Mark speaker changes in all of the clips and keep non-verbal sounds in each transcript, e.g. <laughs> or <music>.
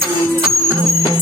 Speaker 1: Thank you.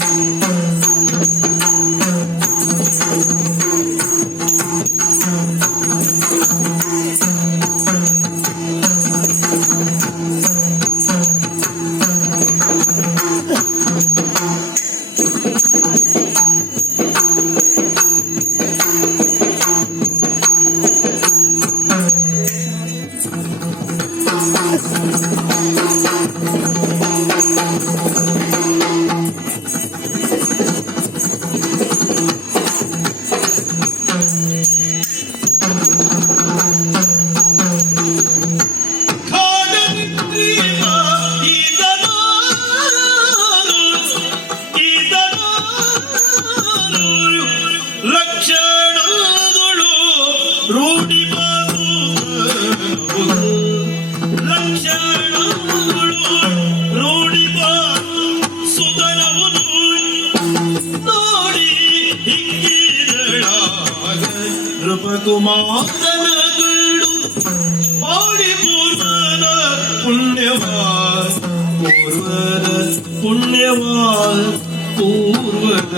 Speaker 1: ನೃಪಕುಮಾರನಗಳು ಪಾಡಿ ಪೂರ್ವದ ಪುಣ್ಯವಾ ಪೂರ್ವದ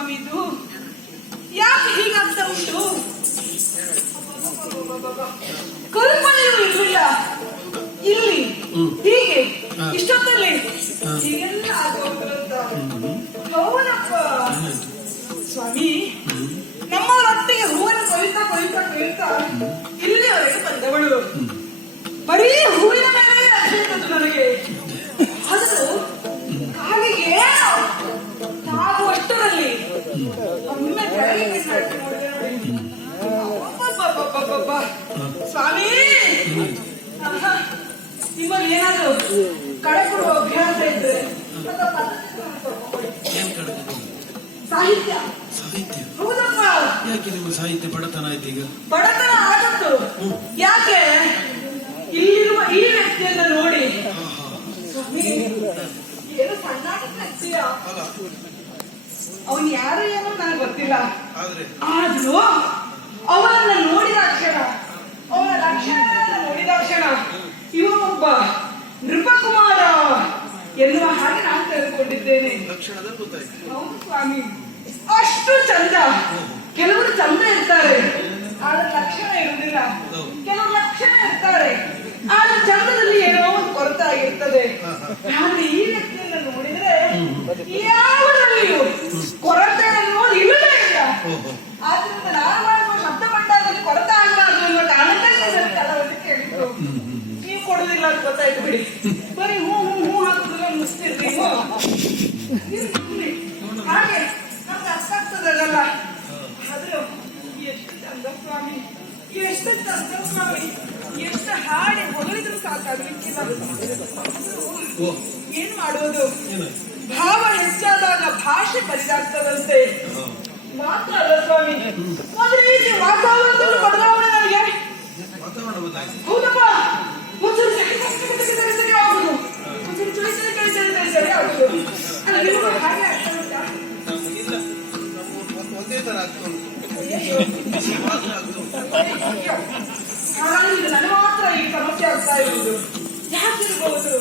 Speaker 1: ಸ್ವಾಮಿದು? ಯಾಕೆ ಹೀಗಾಗ್ತಾ ಉಂಟು?
Speaker 2: ಕಲ್ಪನೆ
Speaker 1: ಇರಲಿಲ್ಲ
Speaker 2: ಇಲ್ಲಿ? ಹೀಗೆ? ಇಷ್ಟೊತ್ತಲ್ಲಿ? ಹೀಗೆಲ್ಲ ಹೌದಪ್ಪ ಸ್ವಾಮಿ ನಮ್ಮ ರೊಟ್ಟಿಗೆ ಹೂವನ್ನು ಕೊಯ್ತಾ ಕೊಯ್ತಾ ಕೇಳ್ತಾ ಇಲ್ಲಿವರೆಗೆ ಬಂದವಳು. ಬರೀ ಹೂವಿನ ಸ್ವಾಮಿ. ನಿಮ್ಮಲ್ಲಿ ಏನಾದ್ರು ಕಡೆ ಕೊಡುವ ಅಭ್ಯಾಸ ಇದ್ರೆ ಸಾಹಿತ್ಯ.
Speaker 1: ಸಾಹಿತ್ಯ?
Speaker 2: ಹೌದಪ್ಪ.
Speaker 1: ಯಾಕೆ ನಿಮ್ಮ ಸಾಹಿತ್ಯ ಬಡತನ ಆಯ್ತು ಈಗ?
Speaker 2: ಬಡತನ ಆಗತ್ತು. ಯಾಕೆ? ಇಲ್ಲಿರುವ ಈ ವ್ಯಕ್ತಿಯನ್ನ ನೋಡಿ. ಏನು ಸಣ್ಣ ಅವನು ಯಾರು ಏನೋ ನನಗೆ ಗೊತ್ತಿಲ್ಲ.
Speaker 1: ಆದ್ರೆ
Speaker 2: ಆದ್ರೂ ಅವನನ್ನ ನೋಡಿದ ಕ್ಷಣ ಅವನ ಲಕ್ಷಣ ನೋಡಿದ ಕ್ಷಣ ಇವ ಒಬ್ಬ ನೃಪಕುಮಾರ ಎನ್ನುವ ಹಾಗೆ ನಾನು ತೆಗೆದುಕೊಂಡಿದ್ದೇನೆ. ಹೌದು ಸ್ವಾಮಿ. ಅಷ್ಟು ಚಂದ. ಕೆಲವರು ಚಂದ ಇರ್ತಾರೆ. ಆದ್ರೆ ಲಕ್ಷಣ ಇರುವುದಿಲ್ಲ. ಕೆಲವರು ಲಕ್ಷಣ ಇರ್ತಾರೆ. ಆದ್ರೆ ಚಂದದಲ್ಲಿ ಏನೋ ಒಂದು ಕೊರತೆ ಆಗಿರ್ತದೆ. ಆದ್ರೆ ಈ ವ್ಯಕ್ತಿಯನ್ನ ನೋಡಿದ್ರೆ ಗೊತ್ತಾಯ್ತು ಬಿಡಿ. ಬರೀ ಹೂ ಹೂ ಹೂ ಹಾಕುದಿಲ್ಲ ಮುಗಿಸ್ತಿರ್ತೀವಿ ಹಾಗೆ ನಮ್ಗೆ ಅರ್ಥ ಆಗ್ತದಲ್ಲ ಆದ್ರೂ ಎಷ್ಟು ಚಂದ ಸ್ವಾಮಿ ಎಷ್ಟು ಹಾಡಿ ಹೊಗಳಿದ್ರು ಸಾಕಾಗ್ಲಿಕ್ಕಿಲ್ಲ ಏನ್ ಮಾಡೋದು? ಭಾವ ಹೆಚ್ಚಾದಾಗ ಭಾಷೆ ಬರಿದಾಗ್ತದಂತೆ. ಮಾತ್ರ ಅಲ್ಲ ಸ್ವಾಮಿ. ಒಂದು ರೀತಿ ವಾತಾವರಣದಲ್ಲಿ ಬದಲಾವಣೆ ನನಗೆ.
Speaker 1: ವಾತಾವರಣ
Speaker 2: ಹೌದಪ್ಪ. <laughs>
Speaker 1: ಒಂದೇ ತರ ಆಗ್ತಾ ಉಂಟು.
Speaker 2: ಹಾಗಾಗಿ ನನಗೆ ಮಾತ್ರ ಈ ಸಮಸ್ಯೆ ಆಗ್ತಾ ಇರುವುದು ಯಾಕಿರ್ಬೋದು